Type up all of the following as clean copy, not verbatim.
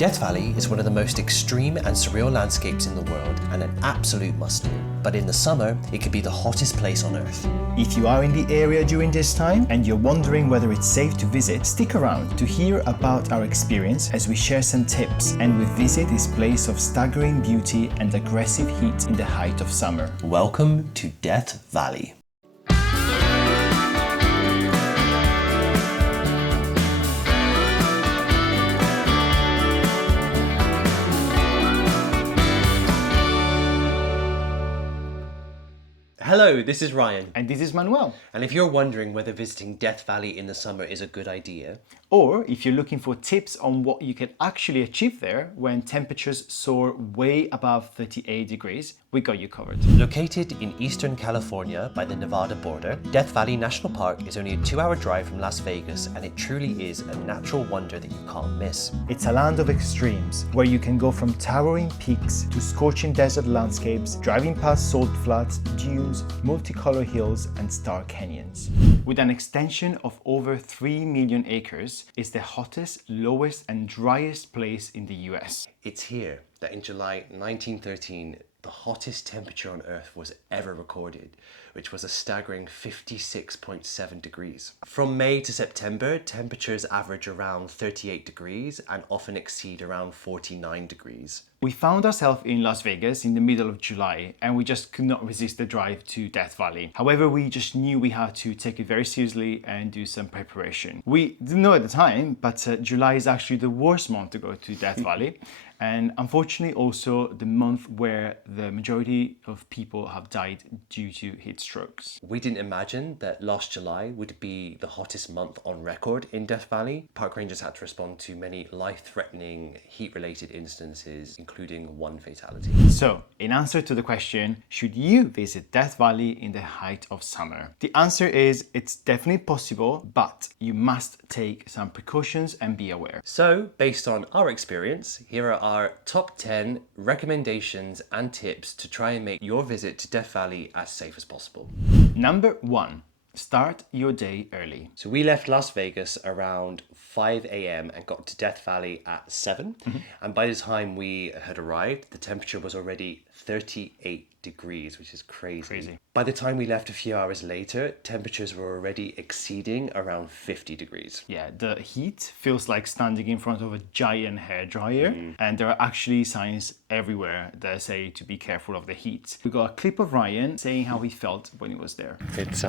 Death Valley is one of the most extreme and surreal landscapes in the world and an absolute must-do. But in the summer, it could be the hottest place on Earth. If you are in the area during this time and you're wondering whether it's safe to visit, stick around to hear about our experience as we share some tips and we visit this place of staggering beauty and aggressive heat in the height of summer. Welcome to Death Valley. Hello, this is Ryan. And this is Manuel. And if you're wondering whether visiting Death Valley in the summer is a good idea, or if you're looking for tips on what you can actually achieve there when temperatures soar way above 38 degrees, we got you covered. Located in eastern California by the Nevada border, Death Valley National Park is only a 2-hour drive from Las Vegas, and it truly is a natural wonder that you can't miss. It's a land of extremes where you can go from towering peaks to scorching desert landscapes, driving past salt flats, dunes, multicolored hills and star canyons. With an extension of over 3 million acres, it's the hottest, lowest and driest place in the US. It's here that in July 1913, the hottest temperature on Earth was ever recorded, which was a staggering 56.7 degrees. From May to September, temperatures average around 38 degrees and often exceed around 49 degrees. We found ourselves in Las Vegas in the middle of July and we just could not resist the drive to Death Valley. However, we just knew we had to take it very seriously and do some preparation. We didn't know at the time, but July is actually the worst month to go to Death Valley. And unfortunately also the month where the majority of people have died due to heat strokes. We didn't imagine that last July would be the hottest month on record in Death Valley. Park rangers had to respond to many life-threatening heat-related instances, including one fatality. So, in answer to the question, should you visit Death Valley in the height of summer? The answer is it's definitely possible, but you must take some precautions and be aware. So, based on our experience, here are our top 10 recommendations and tips to try and make your visit to Death Valley as safe as possible. Number 1. Start your day early. So we left Las Vegas around 5 a.m. and got to Death Valley at 7. And by the time we had arrived, the temperature was already 38 degrees, which is crazy. By the time we left a few hours later, temperatures were already exceeding around 50 degrees. Yeah, the heat feels like standing in front of a giant hairdryer, and there are actually signs everywhere that say to be careful of the heat. We got a clip of Ryan saying how he felt when he was there. It's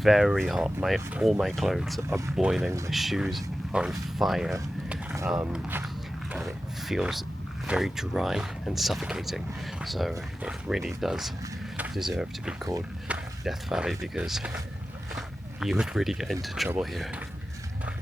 very hot. All my clothes are boiling. My shoes are on fire, and it feels very dry and suffocating. So it really does deserve to be called Death Valley because you would really get into trouble here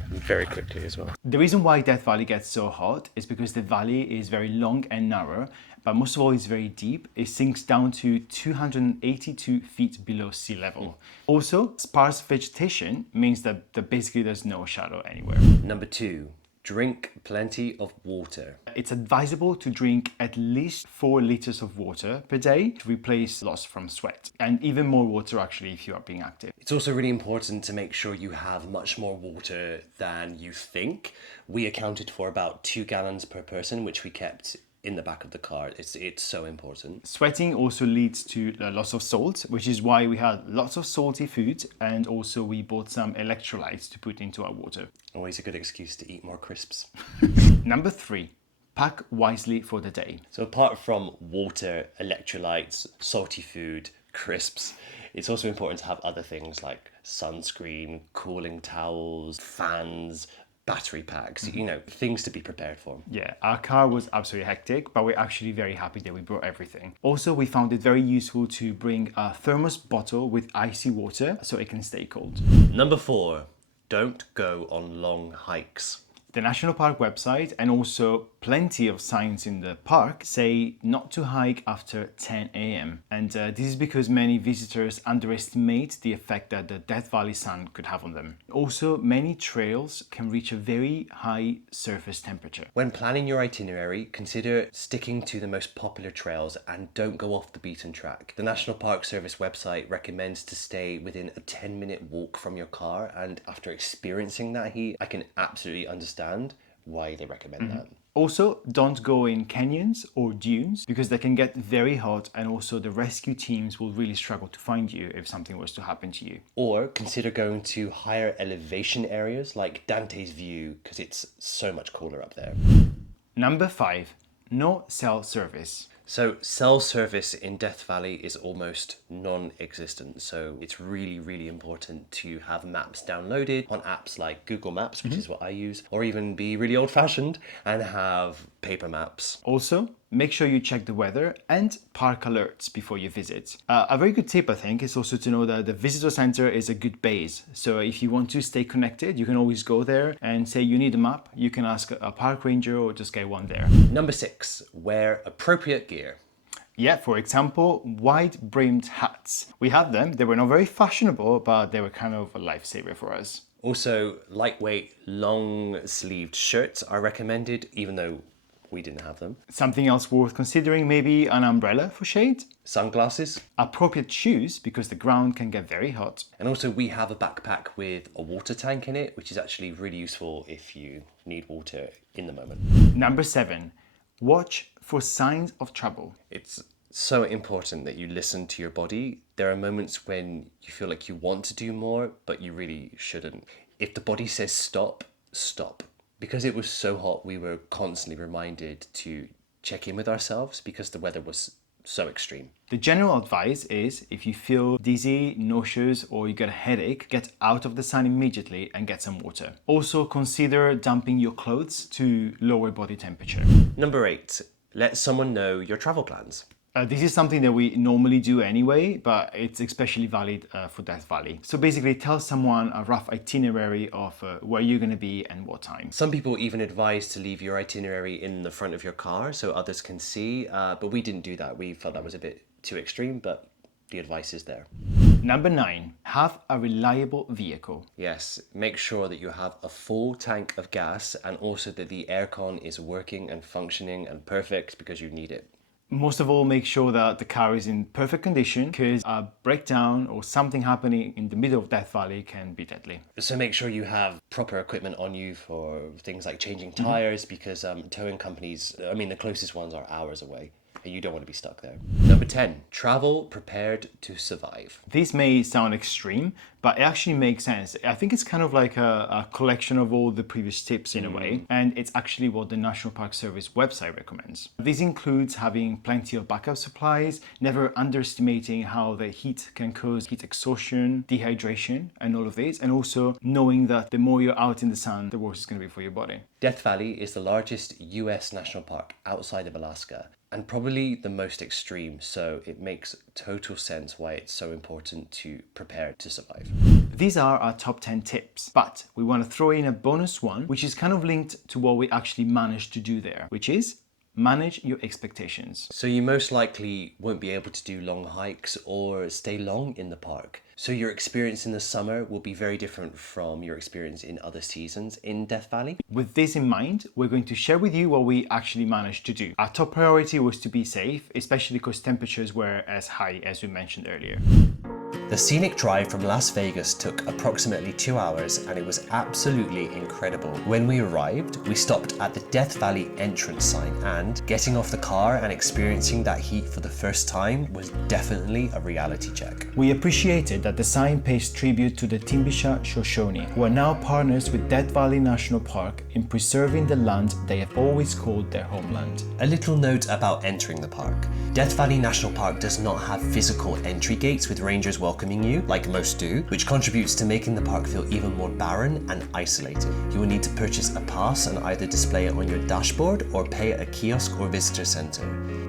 very quickly as well. The reason why Death Valley gets so hot is because the valley is very long and narrow, but most of all it's very deep. It sinks down to 282 feet below sea level. Also, sparse vegetation means that basically there's no shadow anywhere. Number 2. Drink plenty of water. It's advisable to drink at least 4 liters of water per day to replace loss from sweat, and even more water actually if you are being active. It's also really important to make sure you have much more water than you think. We accounted for about 2 gallons per person, which we kept in the back of the car. It's so important. Sweating also leads to a loss of salt, which is why we had lots of salty food, and also we bought some electrolytes to put into our water. Always a good excuse to eat more crisps. Number 3. Pack wisely for the day. So apart from water, electrolytes, salty food, crisps, it's also important to have other things like sunscreen, cooling towels, fans, battery packs, things to be prepared for. Yeah, our car was absolutely hectic, but we're actually very happy that we brought everything. Also, we found it very useful to bring a thermos bottle with icy water so it can stay cold. Number 4, don't go on long hikes. The National Park website and also plenty of signs in the park say not to hike after 10 a.m. And this is because many visitors underestimate the effect that the Death Valley sun could have on them. Also, many trails can reach a very high surface temperature. When planning your itinerary, consider sticking to the most popular trails and don't go off the beaten track. The National Park Service website recommends to stay within a 10-minute walk from your car, and after experiencing that heat, I can absolutely understand why they recommend that. Also, don't go in canyons or dunes because they can get very hot, and also the rescue teams will really struggle to find you if something was to happen to you. Or consider going to higher elevation areas like Dante's View because it's so much cooler up there. Number 5, no cell service. So cell service in Death Valley is almost non-existent. So it's really, really important to have maps downloaded on apps like Google Maps, which is what I use, or even be really old-fashioned and have paper maps. Also, make sure you check the weather and park alerts before you visit. A very good tip, I think, is also to know that the visitor center is a good base. So if you want to stay connected, you can always go there and say you need a map. You can ask a park ranger or just get one there. Number 6, wear appropriate gear. Yeah, for example, wide-brimmed hats. We had them. They were not very fashionable, but they were kind of a lifesaver for us. Also, lightweight, long-sleeved shirts are recommended, even though we didn't have them. Something else worth considering, maybe an umbrella for shade. Sunglasses. Appropriate shoes, because the ground can get very hot. And also we have a backpack with a water tank in it, which is actually really useful if you need water in the moment. Number 7, watch for signs of trouble. It's so important that you listen to your body. There are moments when you feel like you want to do more, but you really shouldn't. If the body says stop, stop. Because it was so hot, we were constantly reminded to check in with ourselves because the weather was so extreme. The general advice is if you feel dizzy, nauseous, or you get a headache, get out of the sun immediately and get some water. Also consider dumping your clothes to lower body temperature. Number 8, let someone know your travel plans. This is something that we normally do anyway, but it's especially valid for Death Valley. So basically tell someone a rough itinerary of where you're going to be and what time. Some people even advise to leave your itinerary in the front of your car so others can see, but we didn't do that. We felt that was a bit too extreme, but the advice is there. Number 9, have a reliable vehicle. Yes, make sure that you have a full tank of gas and also that the aircon is working and functioning and perfect because you need it. Most of all, make sure that the car is in perfect condition because a breakdown or something happening in the middle of Death Valley can be deadly. So make sure you have proper equipment on you for things like changing tires because towing companies, the closest ones are hours away. And you don't want to be stuck there. Number 10, travel prepared to survive. This may sound extreme, but it actually makes sense. I think it's kind of like a collection of all the previous tips in a way, and it's actually what the National Park Service website recommends. This includes having plenty of backup supplies, never underestimating how the heat can cause heat exhaustion, dehydration, and all of this, and also knowing that the more you're out in the sun, the worse it's going to be for your body. Death Valley is the largest US national park outside of Alaska and probably the most extreme, so it makes total sense why it's so important to prepare to survive. These are our top 10 tips, but we want to throw in a bonus one, which is kind of linked to what we actually managed to do there, which is manage your expectations. So you most likely won't be able to do long hikes or stay long in the park. So your experience in the summer will be very different from your experience in other seasons in Death Valley. With this in mind, we're going to share with you what we actually managed to do. Our top priority was to be safe, especially because temperatures were as high as we mentioned earlier. The scenic drive from Las Vegas took approximately 2 hours and it was absolutely incredible. When we arrived, we stopped at the Death Valley entrance sign and getting off the car and experiencing that heat for the first time was definitely a reality check. We appreciated that the sign pays tribute to the Timbisha Shoshone, who are now partners with Death Valley National Park in preserving the land they have always called their homeland. A little note about entering the park. Death Valley National Park does not have physical entry gates with rangers welcoming you, like most do, which contributes to making the park feel even more barren and isolated. You will need to purchase a pass and either display it on your dashboard or pay at a kiosk or visitor center.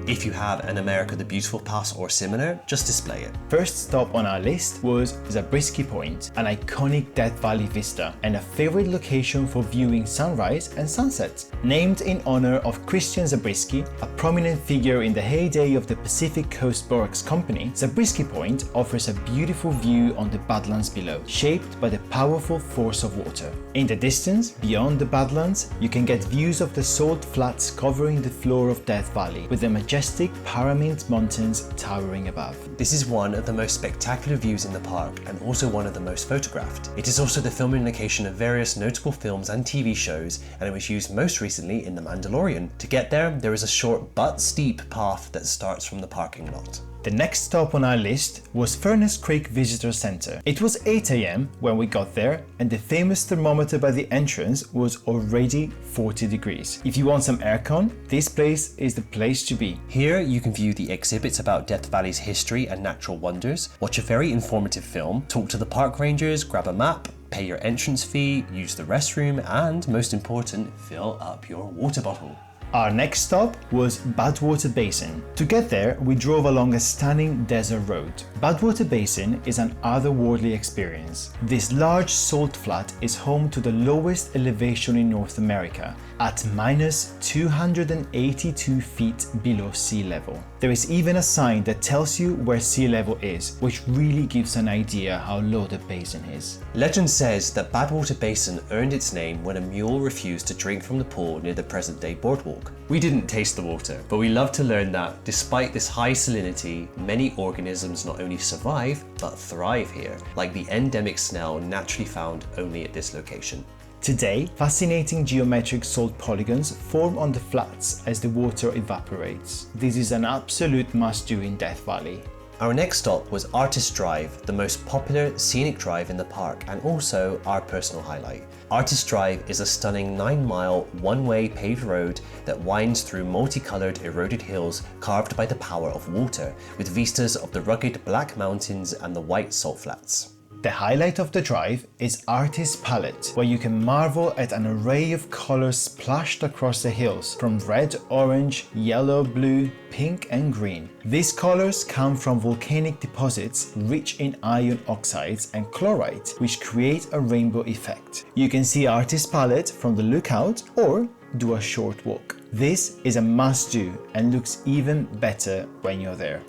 If you have an America the Beautiful pass or similar, just display it. First stop on our list was Zabriskie Point, an iconic Death Valley vista and a favorite location for viewing sunrise and sunset. Named in honor of Christian Zabriskie, a prominent figure in the heyday of the Pacific Coast Borax Company, Zabriskie Point offers a beautiful view on the Badlands below, shaped by the powerful force of water. In the distance, beyond the Badlands, you can get views of the salt flats covering the floor of Death Valley, with the majestic majestic Paramount Mountains towering above. This is one of the most spectacular views in the park and also one of the most photographed. It is also the filming location of various notable films and TV shows, and it was used most recently in The Mandalorian. To get there is a short but steep path that starts from the parking lot. The next stop on our list was Furnace Creek Visitor Center. It was 8 AM when we got there, and the famous thermometer by the entrance was already 40 degrees. If you want some aircon, this place is the place to be. Here you can view the exhibits about Death Valley's history and natural wonders, watch a very informative film, talk to the park rangers, grab a map, pay your entrance fee, use the restroom, and most important, fill up your water bottle. Our next stop was Badwater Basin. To get there, we drove along a stunning desert road. Badwater Basin is an otherworldly experience. This large salt flat is home to the lowest elevation in North America, at minus 282 feet below sea level. There is even a sign that tells you where sea level is, which really gives an idea how low the basin is. Legend says that Badwater Basin earned its name when a mule refused to drink from the pool near the present-day boardwalk. We didn't taste the water, but we love to learn that despite this high salinity, many organisms not only survive, but thrive here, like the endemic snail naturally found only at this location. Today, fascinating geometric salt polygons form on the flats as the water evaporates. This is an absolute must-do in Death Valley. Our next stop was Artist Drive, the most popular scenic drive in the park and also our personal highlight. Artist Drive is a stunning 9-mile, one-way paved road that winds through multicolored eroded hills carved by the power of water, with vistas of the rugged Black Mountains and the white salt flats. The highlight of the drive is Artist's Palette, where you can marvel at an array of colors splashed across the hills, from red, orange, yellow, blue, pink and green. These colors come from volcanic deposits rich in iron oxides and chlorite, which create a rainbow effect. You can see Artist's Palette from the lookout or do a short walk. This is a must-do and looks even better when you're there.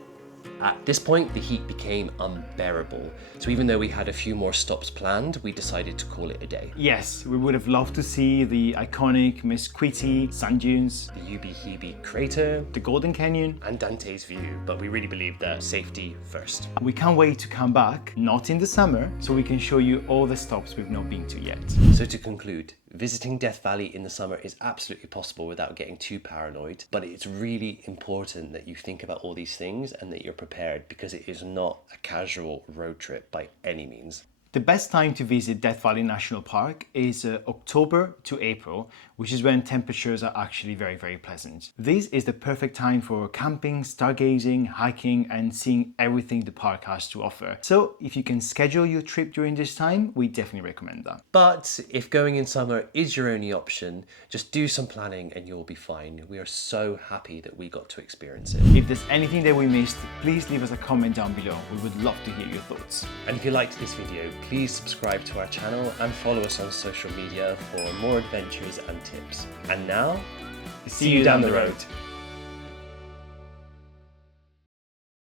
At this point, the heat became unbearable, so even though we had a few more stops planned, we decided to call it a day. Yes, we would have loved to see the iconic Mesquite sand dunes, The Ubi crater, the Golden Canyon. and Dante's View, but we really believe that safety first. We can't wait to come back, not in the summer, so we can show you all the stops we've not been to yet. So to conclude, visiting Death Valley in the summer is absolutely possible without getting too paranoid, but it's really important that you think about all these things and that you're prepared, because it is not a casual road trip by any means. The best time to visit Death Valley National Park is October to April, which is when temperatures are actually very, very pleasant. This is the perfect time for camping, stargazing, hiking, and seeing everything the park has to offer. So if you can schedule your trip during this time, we definitely recommend that. But if going in summer is your only option, just do some planning and you'll be fine. We are so happy that we got to experience it. If there's anything that we missed, please leave us a comment down below. We would love to hear your thoughts. And if you liked this video, please subscribe to our channel and follow us on social media for more adventures and tips. And now, see you down the road.